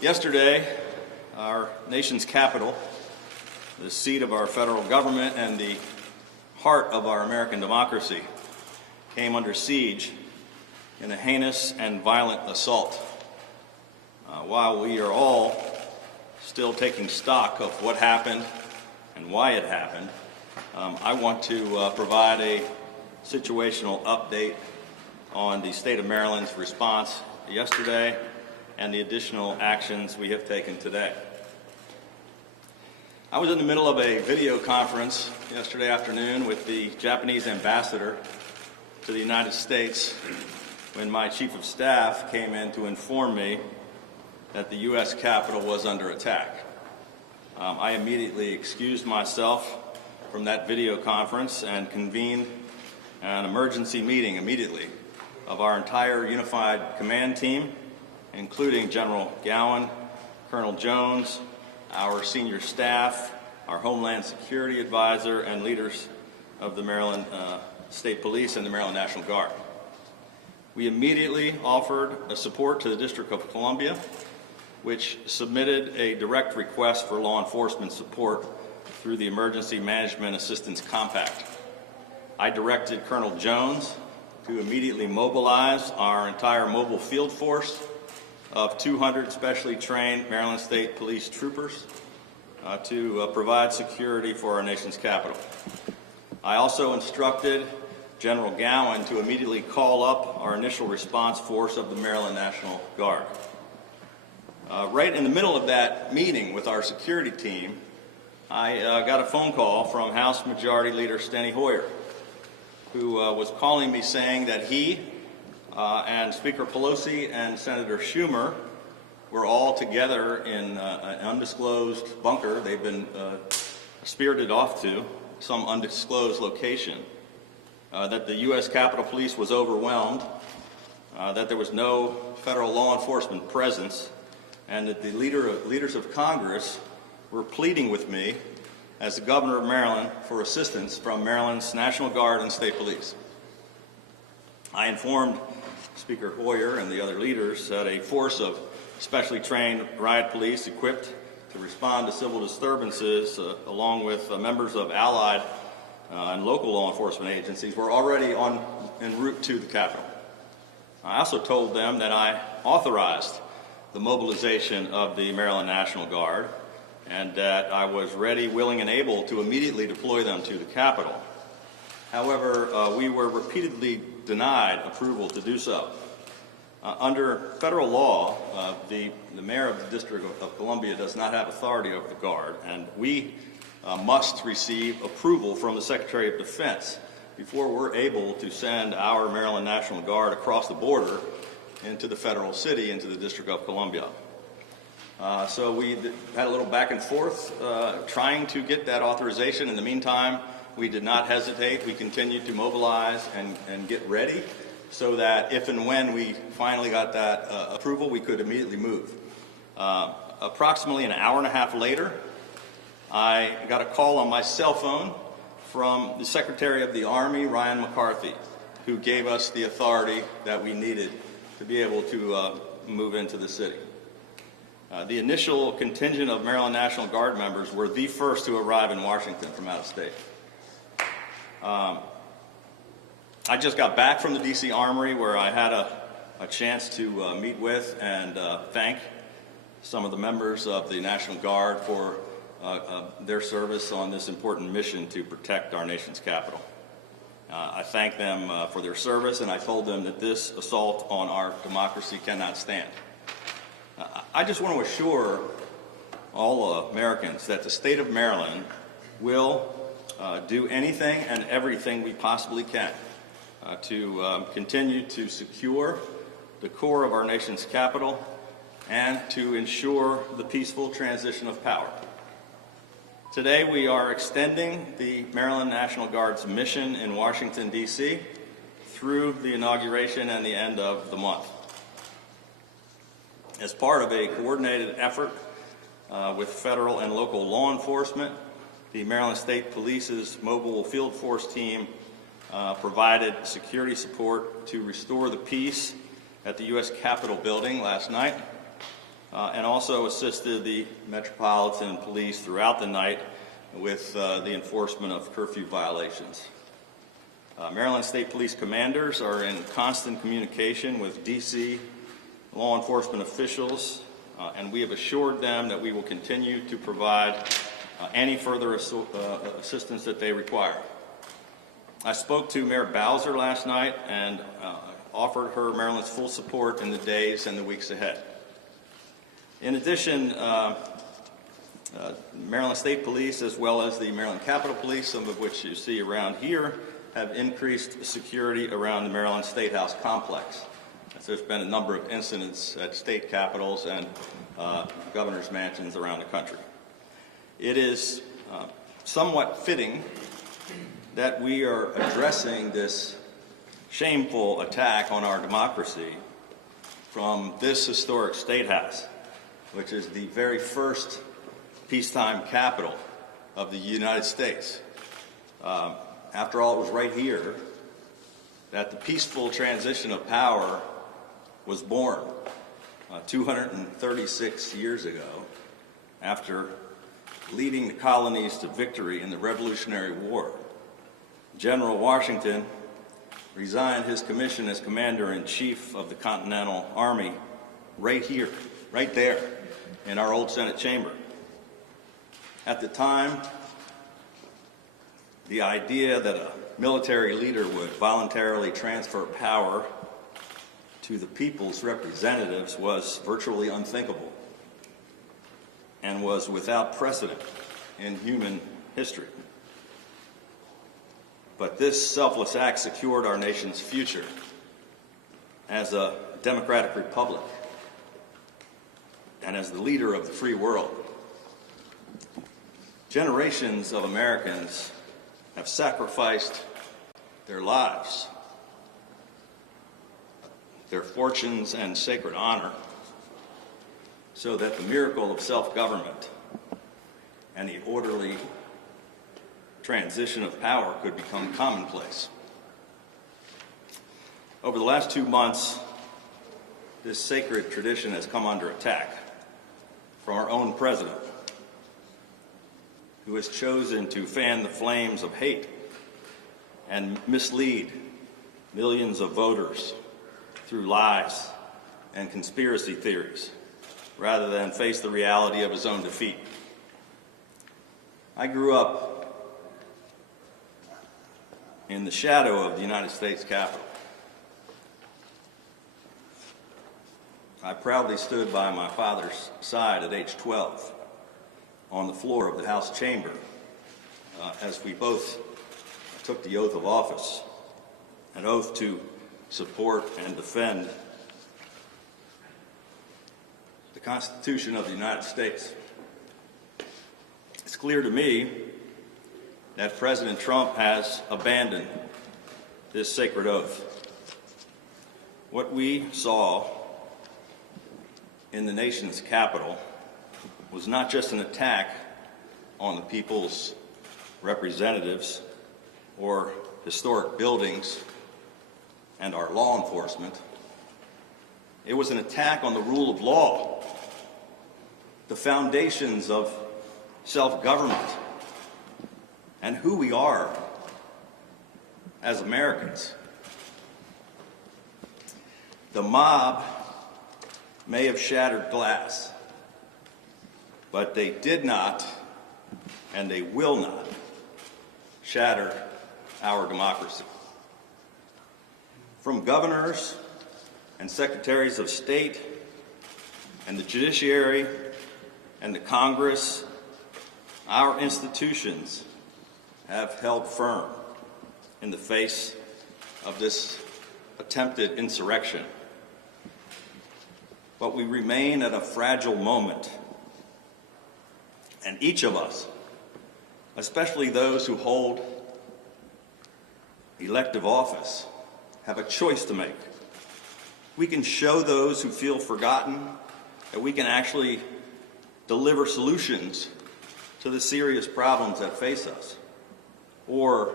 Yesterday, our nation's capital, the seat of our federal government and the heart of our American democracy, came under siege in a heinous and violent assault. While we are all still taking stock of what happened and why it happened, I want to provide a situational update on the state of Maryland's response yesterday and the additional actions we have taken today. I was in the middle of a video conference yesterday afternoon with the Japanese ambassador to the United States when my chief of staff came in to inform me that the U.S. Capitol was under attack. I immediately excused myself from that video conference and convened an emergency meeting immediately of our entire unified command team, including General Gowan, Colonel Jones, our senior staff, our Homeland Security advisor, and leaders of the Maryland State Police and the Maryland National Guard. We immediately offered support to the District of Columbia, which submitted a direct request for law enforcement support through the Emergency Management Assistance Compact. I directed Colonel Jones to immediately mobilize our entire mobile field force of 200 specially trained Maryland State Police troopers to provide security for our nation's capital. I also instructed General Gowan to immediately call up our initial response force of the Maryland National Guard. Right in the middle of that meeting with our security team, I got a phone call from House Majority Leader Steny Hoyer, who was calling me saying that he and Speaker Pelosi and Senator Schumer were all together in an undisclosed bunker they've been spirited off to, some undisclosed location, that the U.S. Capitol Police was overwhelmed, that there was no federal law enforcement presence, and that the leaders of Congress were pleading with me as the governor of Maryland for assistance from Maryland's National Guard and State Police. I informed Speaker Hoyer and the other leaders that a force of specially trained riot police equipped to respond to civil disturbances, along with members of allied and local law enforcement agencies, were already en route to the Capitol. I also told them that I authorized the mobilization of the Maryland National Guard and that I was ready, willing, and able to immediately deploy them to the Capitol. However, we were repeatedly denied approval to do so. Under federal law, the mayor of the District of Columbia does not have authority over the Guard, and we must receive approval from the Secretary of Defense before we're able to send our Maryland National Guard across the border into the federal city, into the District of Columbia. So we had a little back and forth trying to get that authorization. In the meantime, we did not hesitate. We continued to mobilize and get ready so that if and when we finally got that approval, we could immediately move. Approximately an hour and a half later, I got a call on my cell phone from the Secretary of the Army, Ryan McCarthy, who gave us the authority that we needed to be able to move into the city. The initial contingent of Maryland National Guard members were the first to arrive in Washington from out of state. I just got back from the D.C. Armory, where I had a chance to meet with and thank some of the members of the National Guard for their service on this important mission to protect our nation's capital. I thank them for their service, and I told them that this assault on our democracy cannot stand. I just want to assure all Americans that the state of Maryland will do anything and everything we possibly can to continue to secure the core of our nation's capital and to ensure the peaceful transition of power. Today we are extending the Maryland National Guard's mission in Washington, D.C. through the inauguration and the end of the month. As part of a coordinated effort with federal and local law enforcement, the Maryland State Police's mobile field force team provided security support to restore the peace at the U.S. Capitol building last night. and also assisted the Metropolitan Police throughout the night with the enforcement of curfew violations. Maryland State Police commanders are in constant communication with D.C. law enforcement officials, and we have assured them that we will continue to provide any further assistance that they require. I spoke to Mayor Bowser last night and offered her Maryland's full support in the days and the weeks ahead. In addition, Maryland State Police, as well as the Maryland Capitol Police, some of which you see around here, have increased security around the Maryland State House complex. There's been a number of incidents at state capitals and governor's mansions around the country. It is somewhat fitting that we are addressing this shameful attack on our democracy from this historic state house, which is the very first peacetime capital of the United States. After all, it was right here that the peaceful transition of power was born 236 years ago, after leading the colonies to victory in the Revolutionary War. General Washington resigned his commission as Commander-in-Chief of the Continental Army right here, right there, in our old Senate chamber. At the time, the idea that a military leader would voluntarily transfer power to the people's representatives was virtually unthinkable and was without precedent in human history. But this selfless act secured our nation's future as a democratic republic and as the leader of the free world. Generations of Americans have sacrificed their lives, their fortunes, and sacred honor so that the miracle of self-government and the orderly transition of power could become commonplace. Over the last 2 months, this sacred tradition has come under attack from our own president, who has chosen to fan the flames of hate and mislead millions of voters through lies and conspiracy theories, rather than face the reality of his own defeat. I grew up in the shadow of the United States Capitol. I proudly stood by my father's side at age 12 on the floor of the House chamber as we both took the oath of office, an oath to support and defend the Constitution of the United States. It's clear to me that President Trump has abandoned this sacred oath. What we saw in the nation's capital was not just an attack on the people's representatives or historic buildings and our law enforcement. It was an attack on the rule of law, the foundations of self-government, and who we are as Americans. The mob may have shattered glass, but they did not, and they will not, shatter our democracy. From governors and secretaries of state and the judiciary and the Congress, our institutions have held firm in the face of this attempted insurrection. But we remain at a fragile moment, and each of us, especially those who hold elective office, have a choice to make. We can show those who feel forgotten that we can actually deliver solutions to the serious problems that face us. Or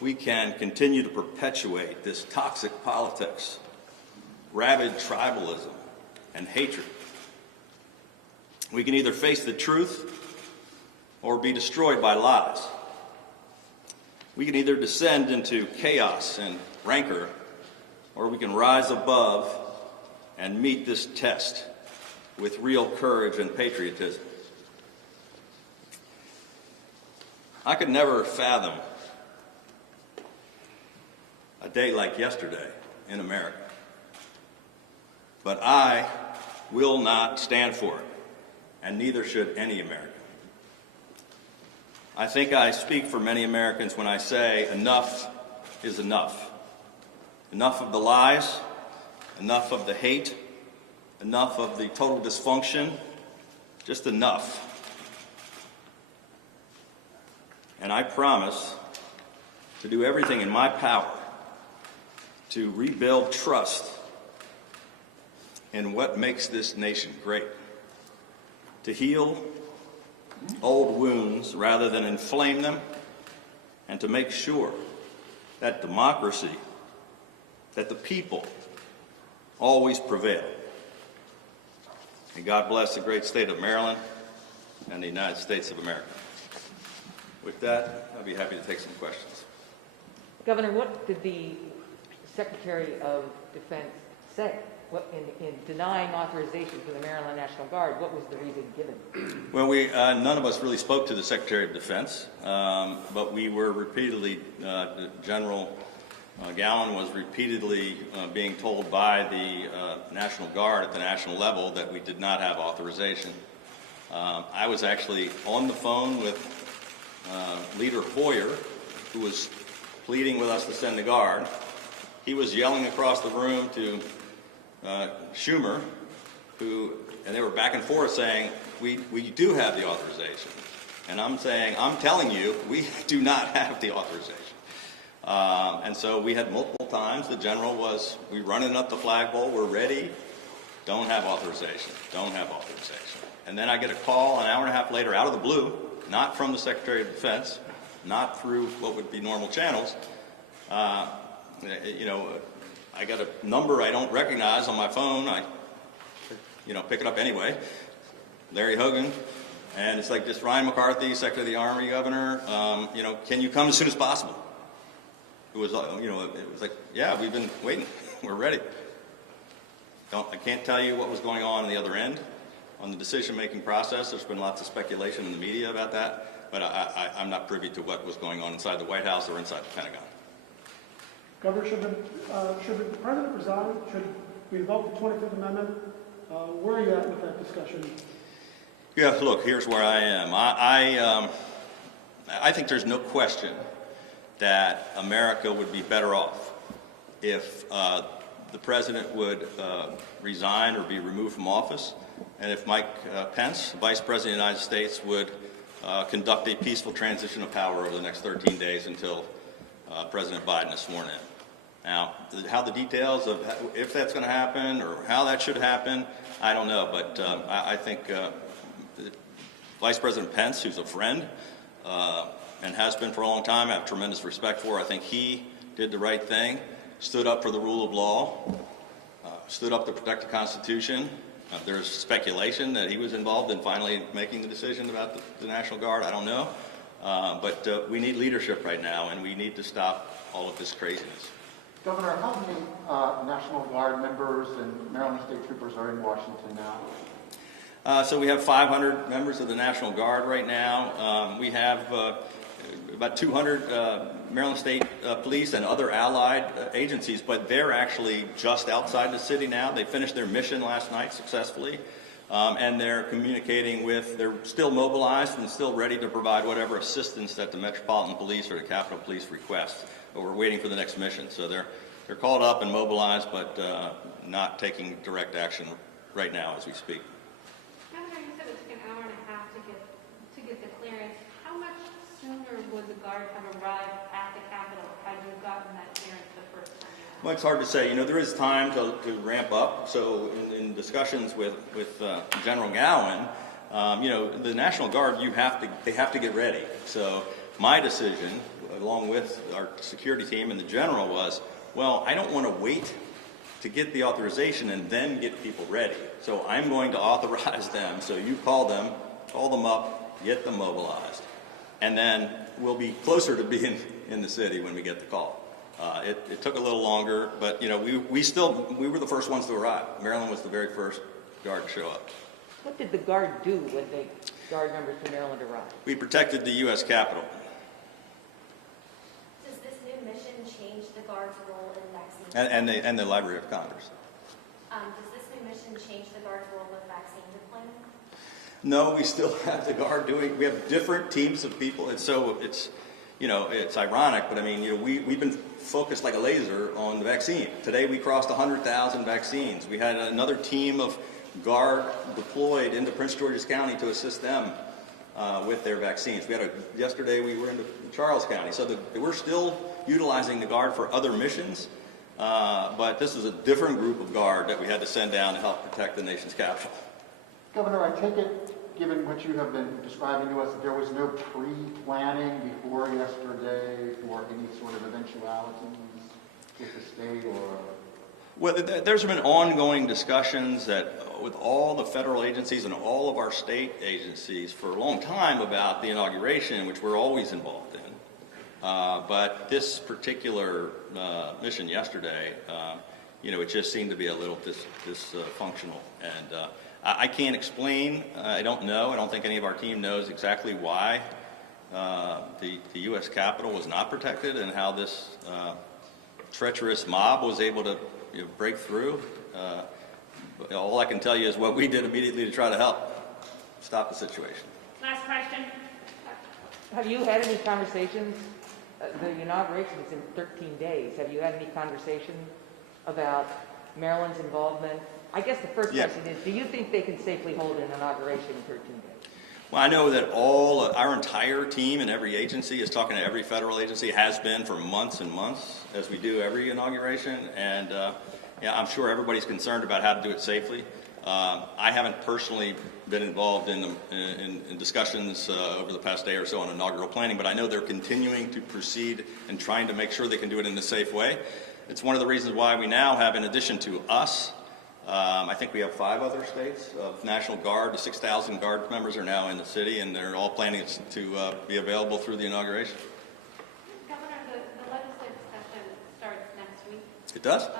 we can continue to perpetuate this toxic politics, rabid tribalism, and hatred. We can either face the truth or be destroyed by lies. We can either descend into chaos and rancor, or we can rise above and meet this test with real courage and patriotism. I could never fathom a day like yesterday in America, but I will not stand for it, and neither should any American. I think I speak for many Americans when I say enough is enough. Enough of the lies, enough of the hate, enough of the total dysfunction, just enough. And I promise to do everything in my power to rebuild trust in what makes this nation great, to heal old wounds rather than inflame them, and to make sure that democracy, that the people always prevail. And God bless the great state of Maryland and the United States of America. With that, I'll be happy to take some questions. Governor, what did the Secretary of Defense say? What, in denying authorization for the Maryland National Guard, what was the reason given? Well, none of us really spoke to the Secretary of Defense, but we were repeatedly, General Gowan was repeatedly being told by the National Guard at the national level that we did not have authorization. I was actually on the phone with Leader Hoyer, who was pleading with us to send the Guard. He was yelling across the room to Schumer, and they were back and forth saying, we do have the authorization. And I'm saying, I'm telling you, we do not have the authorization. And so we had multiple times, the general was, we running up the flagpole, we're ready, don't have authorization, don't have authorization. And then I get a call an hour and a half later out of the blue, not from the Secretary of Defense, not through what would be normal channels. I got a number I don't recognize on my phone. I, pick it up anyway. Larry Hogan, and it's like, just Ryan McCarthy, Secretary of the Army, Governor. Can you come as soon as possible? It was, it was like, yeah, we've been waiting. We're ready. I can't tell you what was going on the other end on the decision-making process. There's been lots of speculation in the media about that, but I'm not privy to what was going on inside the White House or inside the Pentagon. Governor, should the President resign? Should we invoke the 25th Amendment? Where are you at with that discussion? Yeah, look, here's where I am. I think there's no question that America would be better off if the President would resign or be removed from office, and if Mike Pence, Vice President of the United States, would conduct a peaceful transition of power over the next 13 days until President Biden is sworn in. Now, how the details of if that's going to happen or how that should happen, I don't know. But I think Vice President Pence, who's a friend and has been for a long time, I have tremendous respect for. I think he did the right thing, stood up for the rule of law, stood up to protect the Constitution. There's speculation that he was involved in finally making the decision about the National Guard. I don't know. But we need leadership right now, and we need to stop all of this craziness. Governor, how many National Guard members and Maryland State Troopers are in Washington now? So we have 500 members of the National Guard right now. We have about 200 Maryland State Police and other allied agencies, but they're actually just outside the city now. They finished their mission last night successfully. And they're communicating they're still mobilized and still ready to provide whatever assistance that the Metropolitan Police or the Capitol Police request. But we're waiting for the next mission. So they're called up and mobilized, but not taking direct action right now as we speak. Governor, you said it took an hour and a half to get the clearance. How much sooner would the Guard have arrived at the Capitol had you gotten that clearance the first time? Well, it's hard to say. There is time to ramp up. So in discussions with General Gowan, the National Guard, they have to get ready. So my decision, along with our security team and the general, was, well, I don't want to wait to get the authorization and then get people ready. So I'm going to authorize them. So you call them up, get them mobilized, and then we'll be closer to being in the city when we get the call. It took a little longer, but you know, we were the first ones to arrive. Maryland was the very first Guard to show up. What did the Guard do when the Guard members from Maryland arrived? We protected the U.S. Capitol. Does this new mission change the Guard's role in vaccine? And the Library of Congress. Does this new mission change the Guard's role with vaccine deployment? No, we still have the Guard doing. We have different teams of people, and so it's ironic, but I mean, you know, we've been focused like a laser on the vaccine. Today we crossed 100,000 vaccines. We had another team of Guard deployed into Prince George's County to assist them with their vaccines. Yesterday we were in Charles County, so we're still utilizing the Guard for other missions, but this is a different group of Guard that we had to send down to help protect the nation's capital. Governor, I take it, given what you have been describing to us, that there was no pre-planning before yesterday for any sort of eventualities with the state or... Well, there's been ongoing discussions with all the federal agencies and all of our state agencies for a long time about the inauguration, which we're always involved in. But this particular mission yesterday, you know, it just seemed to be a little dysfunctional. And I can't explain. I don't know. I don't think any of our team knows exactly why the U.S. Capitol was not protected and how this treacherous mob was able to break through. All I can tell you is what we did immediately to try to help stop the situation. Last question. Have you had any conversations? The inauguration is in 13 days. Have you had any conversations about Maryland's involvement? I guess the first question is, do you think they can safely hold an inauguration in 13 days? Well, I know that our entire team and every agency is talking to every federal agency, has been for months and months, as we do every inauguration. And yeah, I'm sure everybody's concerned about how to do it safely. I haven't personally been involved in discussions over the past day or so on inaugural planning, but I know they're continuing to proceed and trying to make sure they can do it in a safe way. It's one of the reasons why we now have, in addition to us, I think we have 5 other states of National Guard. The 6,000 Guard members are now in the city, and they're all planning to be available through the inauguration. Governor, the legislative session starts next week. It does? It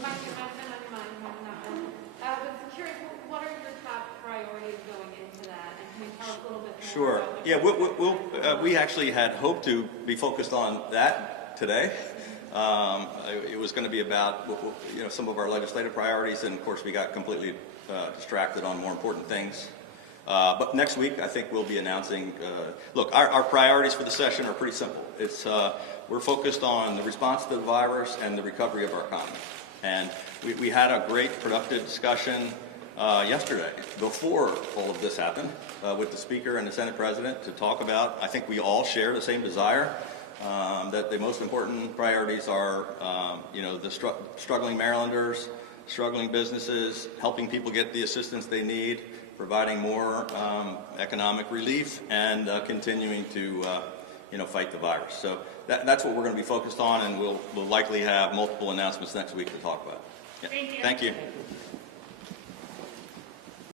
might been on your mind, it might not been. But I'm curious, what are your top priorities going into that? And can you tell us a little bit more? Sure. About what Yeah, we actually had hoped to be focused on that today. It was going to be about some of our legislative priorities, and of course we got completely distracted on more important things. But next week I think we'll be announcing. Look, our priorities for the session are pretty simple. We're focused on the response to the virus and the recovery of our economy. And we had a great productive discussion yesterday before all of this happened with the Speaker and the Senate President to talk about. I think we all share the same desire. That the most important priorities are, the struggling Marylanders, struggling businesses, helping people get the assistance they need, providing more economic relief, and continuing to, fight the virus. So that's what we're going to be focused on, and we'll likely have multiple announcements next week to talk about. Yeah. Thank you. Thank you. Thank you.